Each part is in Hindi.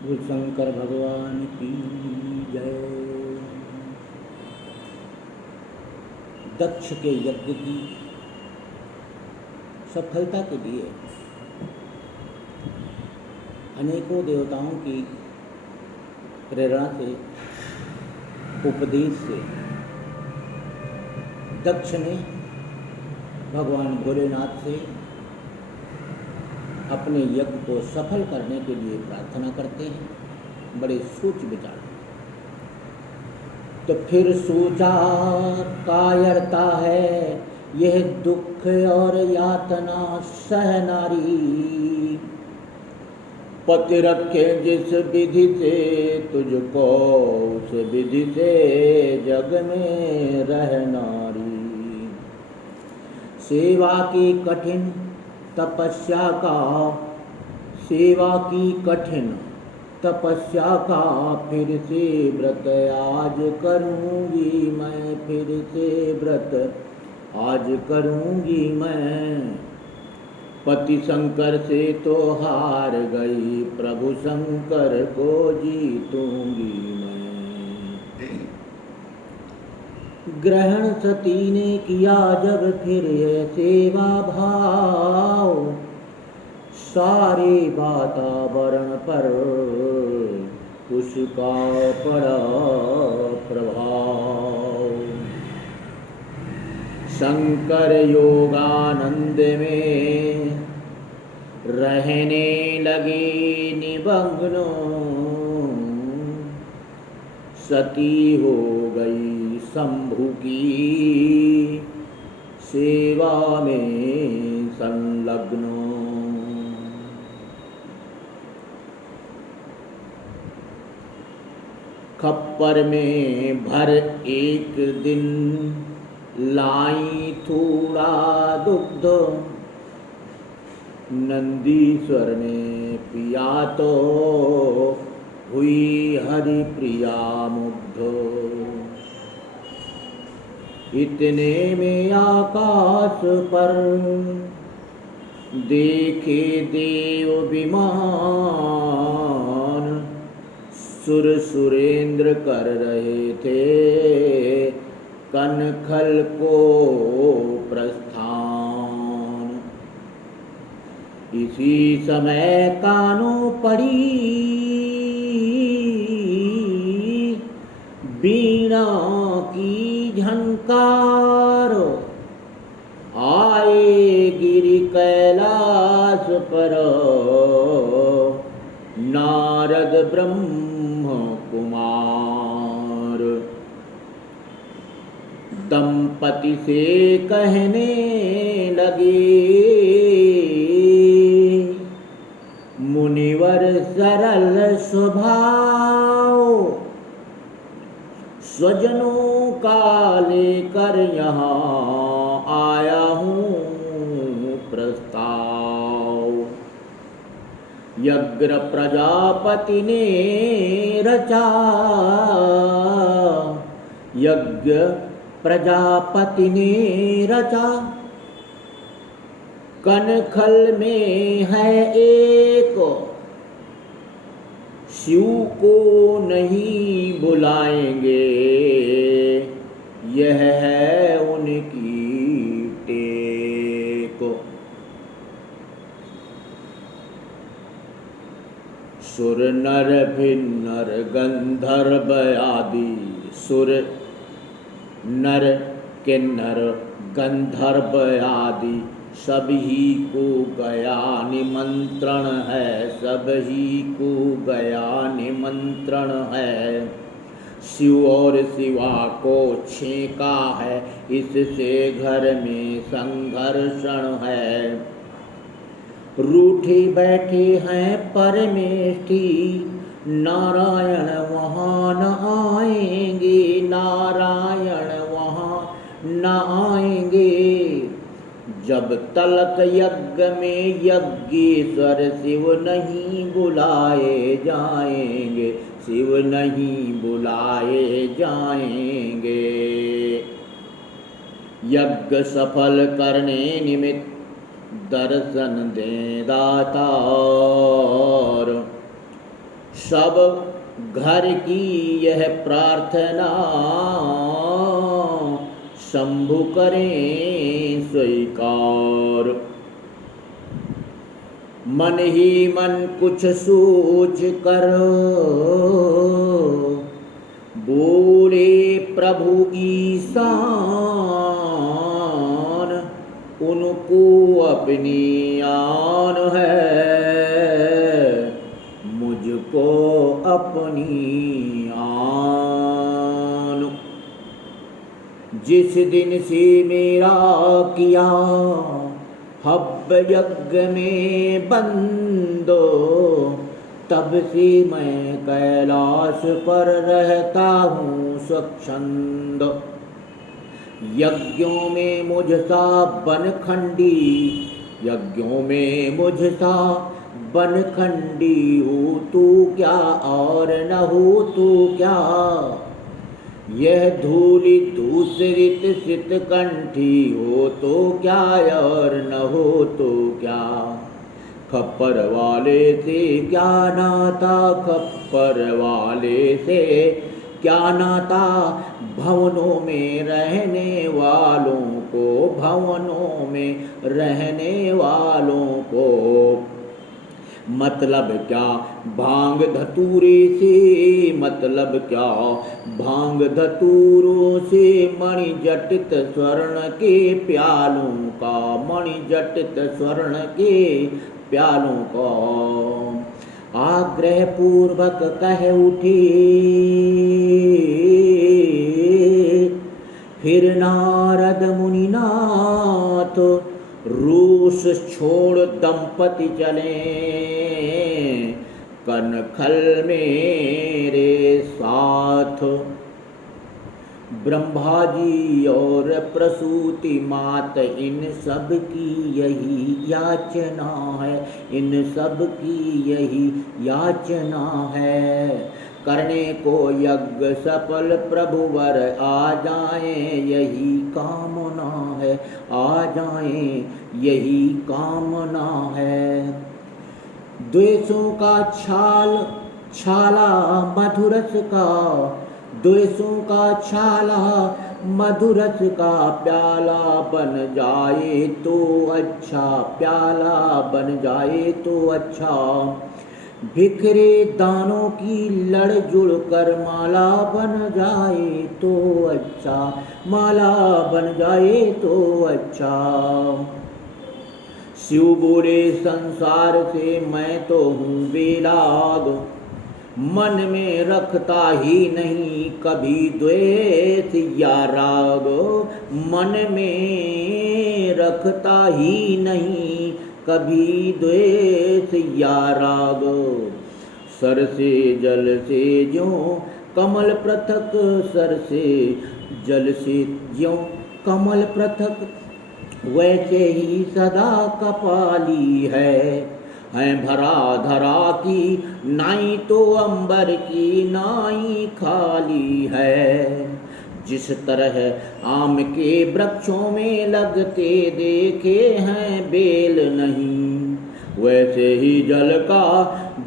बोल शंकर भगवान की जय। दक्ष के यज्ञ की सफलता के लिए अनेकों देवताओं की प्रेरणा से, उपदेश से दक्ष ने भगवान भोलेनाथ से अपने यज्ञ को सफल करने के लिए प्रार्थना करते हैं। बड़े सोच विचार। तो फिर सोचा कायरता है यह दुख और यातना सह नारी, पति रखे जिस विधि से तुझको उस विधि से जग में रह नारी। सेवा की कठिन तपस्या का, सेवा की कठिन तपस्या का फिर से व्रत आज करूँगी मैं, फिर से व्रत आज करूँगी मैं। पति शंकर से तो हार गई, प्रभु शंकर को जीतूंगी मैं। ग्रहण सती ने किया जब फिर ये सेवा भाव, सारे वातावरण पर उसका पड़ा प्रभाव। शंकर योगानंद में रहने लगे निमग्न, सती हो गई शंभु की सेवा में संलग्न। खप्पर में भर एक दिन लाई थोड़ा दुग्ध, नंदीश्वर ने पिया तो हुई हरि प्रिया मुग्ध। इतने में आकाश पर देखे देव विमान, सुर सुरेंद्र कर रहे थे कनखल को प्रस्थान। इसी समय कानों पड़ी बीणा की झनकार, आए गिरि कैलाश पर नारद ब्रह्म कुमार। दंपति से कहने लगे मुनिवर सरल स्वभाव, स्वजनों का लेकर यहाँ आया हूँ प्रस्ताव। यज्ञ प्रजापति ने रचा, यज्ञ प्रजापति ने रचा, कनखल में है एक, शिव को नहीं बुलाएंगे, यह है उनकी टेक। सुर नर भिन्नर गंधर्व आदि, सुर नर किन्नर गंधर्व आदि सभी को गया निमंत्रण है, सभी को गया निमंत्रण है। शिव और शिवा को छेका है, इससे घर में संघर्षण है। रूठे बैठे हैं परमेष्ठी, नारायण वहाँ न आएंगे, नारायण वहाँ न आएंगे। जब तलक यज्ञ में यज्ञेश्वर शिव नहीं बुलाए जाएंगे, शिव नहीं बुलाए जाएंगे। यज्ञ सफल करने निमित्त दर्शन दे दातार, सब घर की यह प्रार्थना शंभु करें स्वीकार। मन ही मन कुछ सोच कर बोले प्रभु ईशान, उनको अपनी आन है, मुझको अपनी आन। जिस दिन से मेरा किया हव्य यज्ञ में बंदो, तब से मैं कैलाश पर रहता हूँ स्वच्छंद। यज्ञों में मुझसा बनखंडी, यज्ञों में मुझसा बनखंडी हो तू क्या और न हो तू क्या। यह धूलि दूसरित सित कंठी हो तो क्या और न हो तो क्या। खप्पर वाले से क्या नाता, खप्पर वाले से क्या नाता। भवनों में रहने वालों को, भवनों में रहने वालों को मतलब क्या भांग धतूरे से, मतलब क्या भांग धतूरों से। मणि जटित स्वर्ण के प्यालों का, मणि जटित स्वर्ण के प्यालों का आग्रह पूर्वक कह उठे। फिर नारद मुनिनाथ रूस छोड़ दंपति चले कनखल मेरे साथ। ब्रह्मा जी और प्रसूति मात इन सब की यही याचना है, इन सब की यही याचना है। करने को यज्ञ सफल प्रभु वर आ जाए यही कामना है, आ जाए यही कामना है। द्वेषों का छाल छाला मधुरस का, द्वेषों का छाला मधुरस का प्याला बन जाए तो अच्छा, प्याला बन जाए तो अच्छा। बिखरे दानों की लड़ जुड़ कर माला बन जाए तो अच्छा, माला बन जाए तो अच्छा। शिव बोले संसार से मैं तो हूँ बेराग, मन में रखता ही नहीं कभी द्वेष या राग। मन में रखता ही नहीं कभी द्वेष या राग। सर से जल से ज्यों कमल पृथक, सर से जल से ज्यों कमल पृथक, वैसे ही सदा कपाली है भरा धरा की। नाई तो अंबर की नाई खाली है। जिस तरह आम के वृक्षों में लगते देखे हैं बेल नहीं, वैसे ही जल का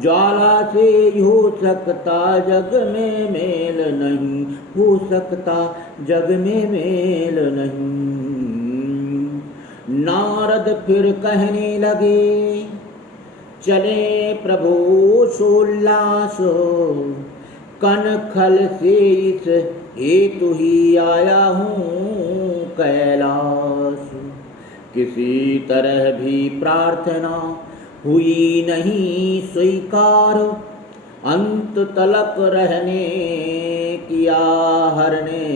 ज्वाला से हो सकता जग में मेल नहीं, हो सकता जग में मेल नहीं। नारद फिर कहने लगे चले प्रभु सोल्लास, कनखल से इस हेतु ही आया हूँ कैलाश। किसी तरह भी प्रार्थना हुई नहीं स्वीकार, अंत तलक रहने किया हरने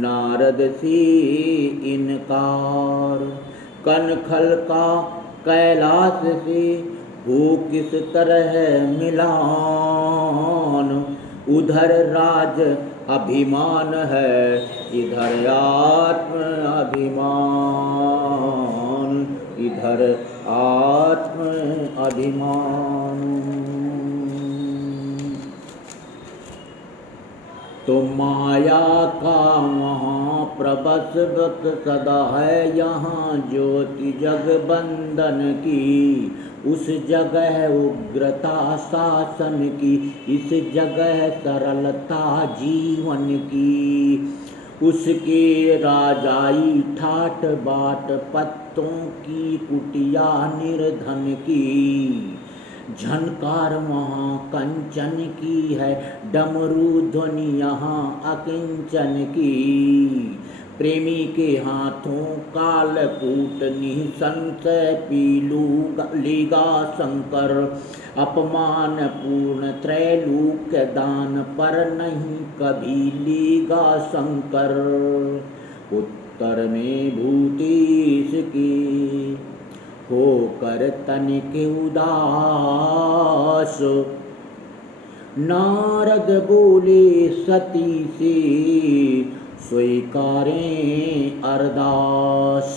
नारद से इनकार। कनखल का कैलाश से हो किस तरह मिलान, उधर राज अभिमान है इधर आत्म अभिमान, इधर आत्म अभिमान। तो माया का वहाँ प्रबसवत सदा है यहाँ ज्योति जग बंधन की। उस जगह उग्रता शासन की, इस जगह सरलता जीवन की। उसके राजाई ठाट बाट पत्तों की कुटिया निर्धन की। झनकार वहाँ कंचन की है, डमरू ध्वनि यहाँ अकिंचन की। प्रेमी के हाथों कालकूट निसंशय पी लेगा शंकर। अपमान पूर्ण त्रैलोक्य दान पर नहीं कभी लेगा शंकर। उत्तर में भूतेश की होकर तनिक उदास, नारद बोले सती से स्वीकारें अरदास।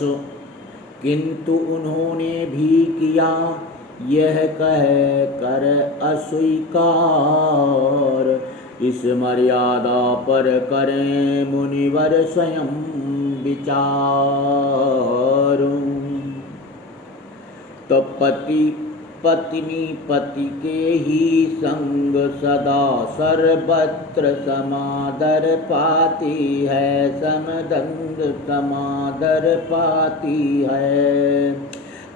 किंतु उन्होंने भी किया यह कह कर अस्वीकार। इस मर्यादा पर करें मुनिवर स्वयं विचार। तो पत्नी पति के ही संग सदा सर्वत्र समादर पाती है, समदंड समादर पाती है।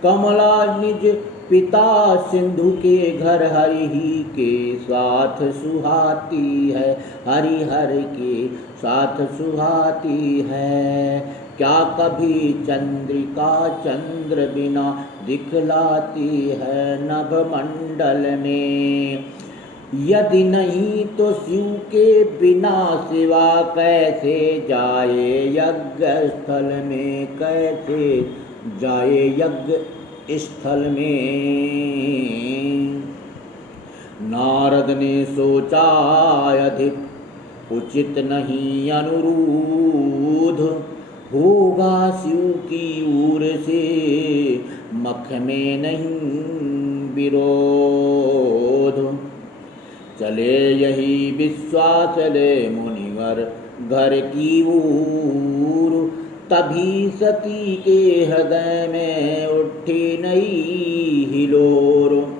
कमला निज पिता सिंधु के घर हरि ही के साथ सुहाती है, हरिहर के साथ सुहाती है। क्या कभी चंद्रिका चंद्र बिना दिखलाती है नभ मंडल में। यदि नहीं तो शिव के बिना सिवा कैसे जाए यज्ञ स्थल में, कैसे जाए यज्ञ स्थल में। नारद ने सोचा अधिक उचित नहीं अनुरोध, होगा शिव की ओर से मख में नहीं विरोध। चले यही विश्वास ले मुनिवर घर की ओर। तभी सती के हृदय में उठी नई हिलोर।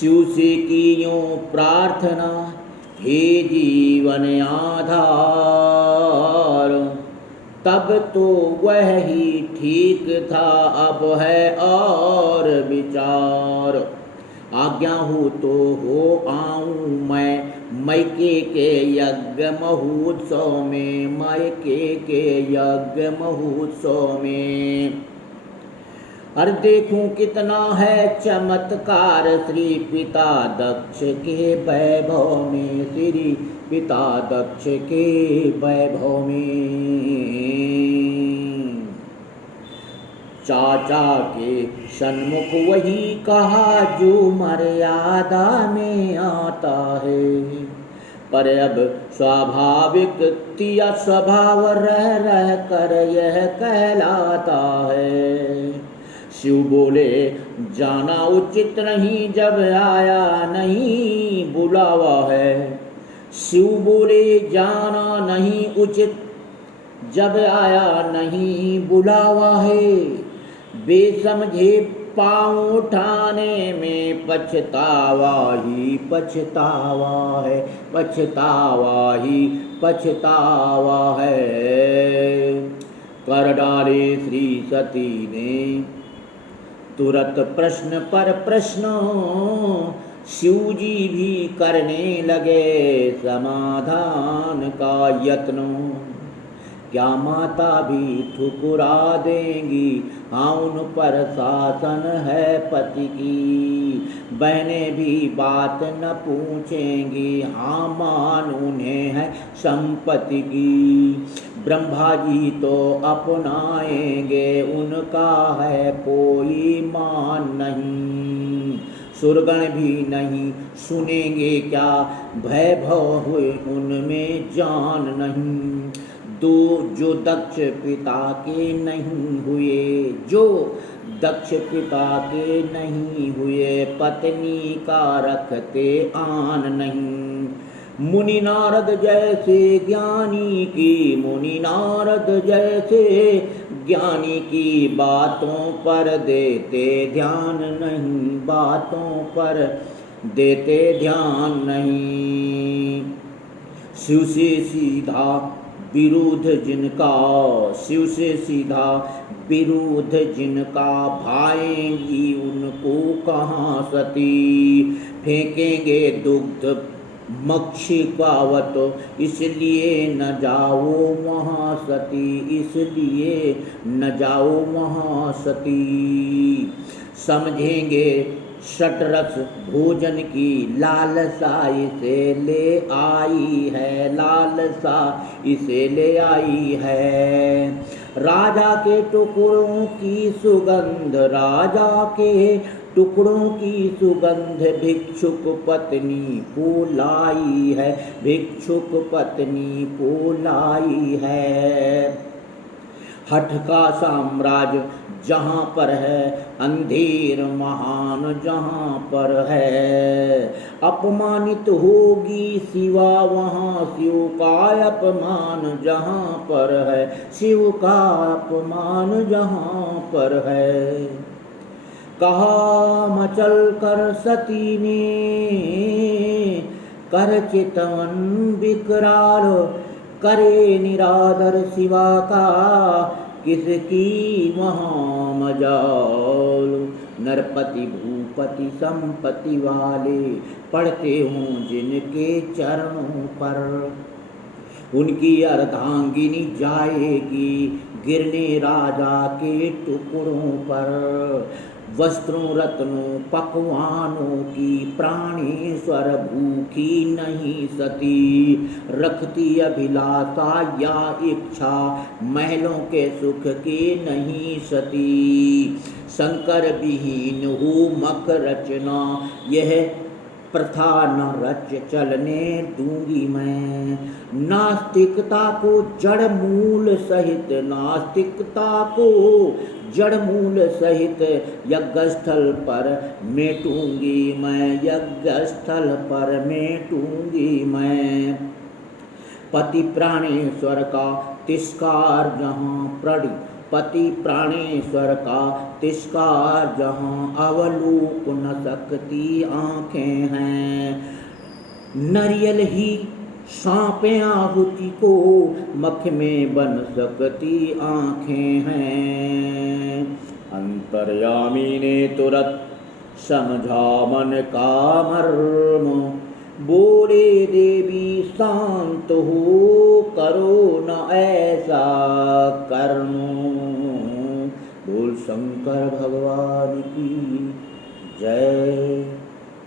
शिव से की यूं प्रार्थना, हे जीवन आधार। तब तो वह ही ठीक था, अब है और विचार। आज्ञा हो तो हो आऊं मैं मैके के यज्ञ महोत्सव में, मैके के यज्ञ महोत्सव में। और देखूं कितना है चमत्कार श्री पिता दक्ष के वैभव में, श्री पिता दक्ष के वैभव में। चाचा के सन्मुख वही कहा जो मर्यादा में आता है। पर अब स्वाभाविक तिया स्वभाव रह रह कर यह कहलाता है। शिव बोले जाना उचित नहीं जब आया नहीं बुलावा है। शिव बोले जाना नहीं उचित जब आया नहीं बुलावा है। बेसमझे पाँव उठाने में पछतावा ही पछतावा है, पछतावा ही पछतावा है। कर डाले श्री सती ने तुरंत प्रश्न पर प्रश्न, शिवजी भी करने लगे समाधान का यत्न। क्या माता भी ठुकरा देंगी, हाँ उन पर शासन है पति की। बहनें भी बात न पूछेंगी, हाँ मान उन्हें है संपत्ति की। ब्रह्मा जी तो अपनाएंगे, उनका है कोई मान नहीं। सुरगण भी नहीं सुनेंगे, क्या वैभव हुए उनमें जान नहीं। जो दक्ष पिता के नहीं हुए, जो दक्ष पिता के नहीं हुए, पत्नी का रखते आन नहीं। मुनि नारद जैसे ज्ञानी की, मुनि नारद जैसे ज्ञानी की बातों पर देते ध्यान नहीं, बातों पर देते ध्यान नहीं। शिव से सीधा विरोध जिनका, शिव से सीधा विरोध जिनका, भाएंगी उनको कहाँ सती। फेंकेंगे दुग्ध मक्षिकावत, इसलिए न जाओ वहाँ सती, इसलिए न जाओ वहाँ सती। समझेंगे षटरस भोजन की लालसा इसे ले आई है, लालसा इसे ले आई है। राजा के टुकड़ों की सुगंध, राजा के टुकड़ों की सुगंध भिक्षुक पत्नी को लाई है, भिक्षुक पत्नी को लाई है। हठ का साम्राज्य जहाँ पर है, अंधेर महान जहाँ पर है। अपमानित होगी शिवा वहाँ, शिव का अपमान जहाँ पर है, शिव का अपमान जहाँ पर है। कहा मचल कर सती ने कर चितवन विकराल, करे निरादर शिवा का किसकी वहाँ मजाल। नरपति भूपति संपत्ति वाले पढ़ते हों जिनके चरणों पर, उनकी अर्धांगिनी जाएगी गिरने राजा के टुकड़ों पर। वस्त्रों रत्नों पकवानों की प्राणेश्वर भूखी नहीं सती, रखती अभिलाषा या इच्छा महलों के सुख की नहीं सती। शंकर विहीन हो मक रचना, यह प्रथा न रच चलने दूंगी मैं। नास्तिकता को जड़ मूल सहित, नास्तिकता को जड़ मूल सहित यज्ञस्थल पर मेटूंगी मैं, यज्ञस्थल पर मेटूंगी मैं। पति प्राणेश्वर का तिरस्कार जहाँ प्रण, पति प्राणेश्वर का तिरस्कार जहाँ अवलोक न सकती आँखें हैं। नरियल ही सांपे आहुति को मख में बन सकती आँखें हैं। अंतर्यामी ने तुरंत समझा मन का मर्म, बोले देवी शांत हो करो न ऐसा कर्म। बोल शंकर भगवान की जय,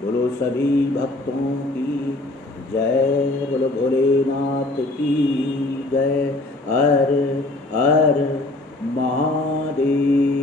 बोलो सभी भक्तों की जय, बोलो भोलेनाथ की जय। हर हर महादेव।